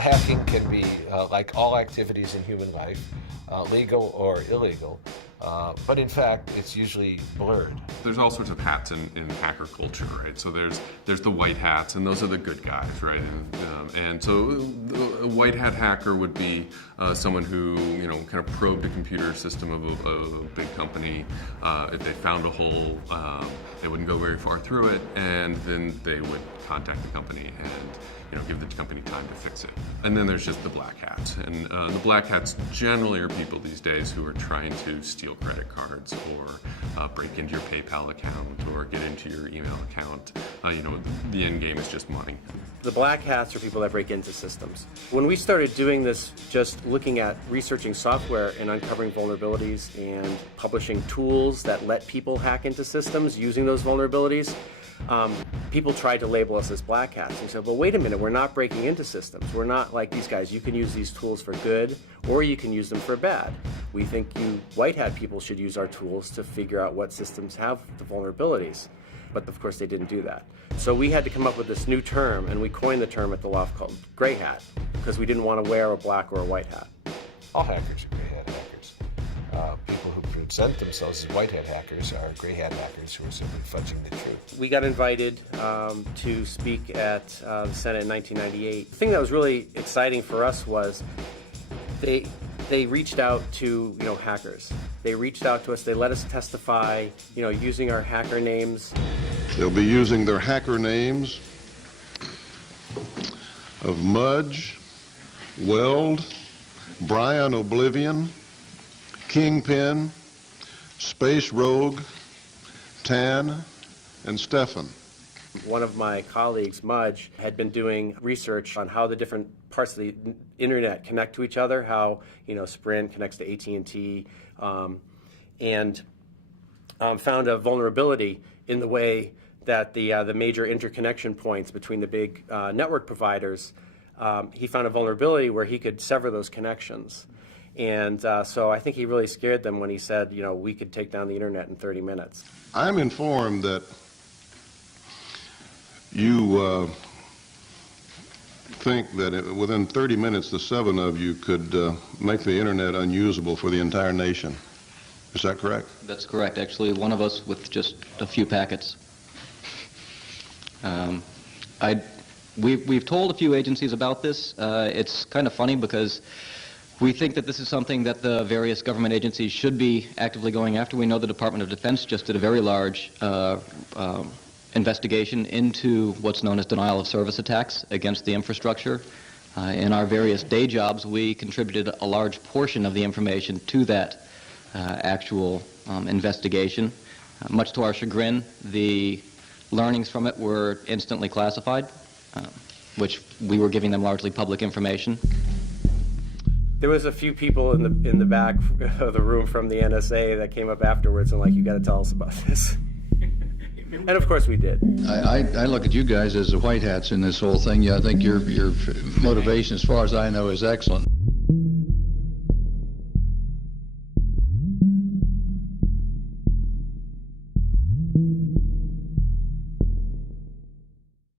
hacking can be, like all activities in human life, legal or illegal, but in fact, it's usually blurred. There's all sorts of hats in hacker culture, right? So there's the white hats, and those are the good guys, right? And so a white hat hacker would be someone who kind of probed the computer system of a big company. If they found a hole, they wouldn't go very far through it, and then they would contact the company and give the company time to fix it. And then there's just the black hats. And the black hats generally are people these days who are trying to steal credit cards or break into your PayPal account or get into your email account. The end game is just money. The black hats are people that break into systems. When we started doing this, just looking at researching software and uncovering vulnerabilities and publishing tools that let people hack into systems using those vulnerabilities, people tried to label us as black hats. And said, well, wait a minute, we're not breaking into systems. We're not like these guys. You can use these tools for good, or you can use them for bad. We think you white hat people should use our tools to figure out what systems have the vulnerabilities. But of course they didn't do that. So we had to come up with this new term, and we coined the term at the loft called gray hat, because we didn't want to wear a black or a white hat. All hackers are gray hat hackers. People who present themselves as white hat hackers are gray hat hackers who are simply fudging the truth. We got invited to speak at the Senate in 1998. The thing that was really exciting for us was they reached out to hackers. They reached out to us. They let us testify, using our hacker names. They'll be using their hacker names of Mudge, Weld, Brian Oblivion, Kingpin, Space Rogue, Tan, and Stefan. One of my colleagues, Mudge, had been doing research on how the different parts of the internet connect to each other, how Sprint connects to AT&T, and found a vulnerability in the way that the major interconnection points between the big network providers, he found a vulnerability where he could sever those connections. And so I think he really scared them when he said, we could take down the internet in 30 minutes. I'm informed that you think that within 30 minutes the 7 of you could make the internet unusable for the entire nation. Is that correct? That's correct. Actually, one of us with just a few packets. We've told a few agencies about this. It's kind of funny because we think that this is something that the various government agencies should be actively going after. We know the Department of Defense just did a very large investigation into what's known as denial of service attacks against the infrastructure. In our various day jobs, we contributed a large portion of the information to that actual investigation. Much to our chagrin, the learnings from it were instantly classified, which we were giving them largely public information. There was a few people in the back of the room from the NSA that came up afterwards and you got to tell us about this. And of course we did. I look at you guys as the white hats in this whole thing. Yeah, I think your motivation, as far as I know, is excellent.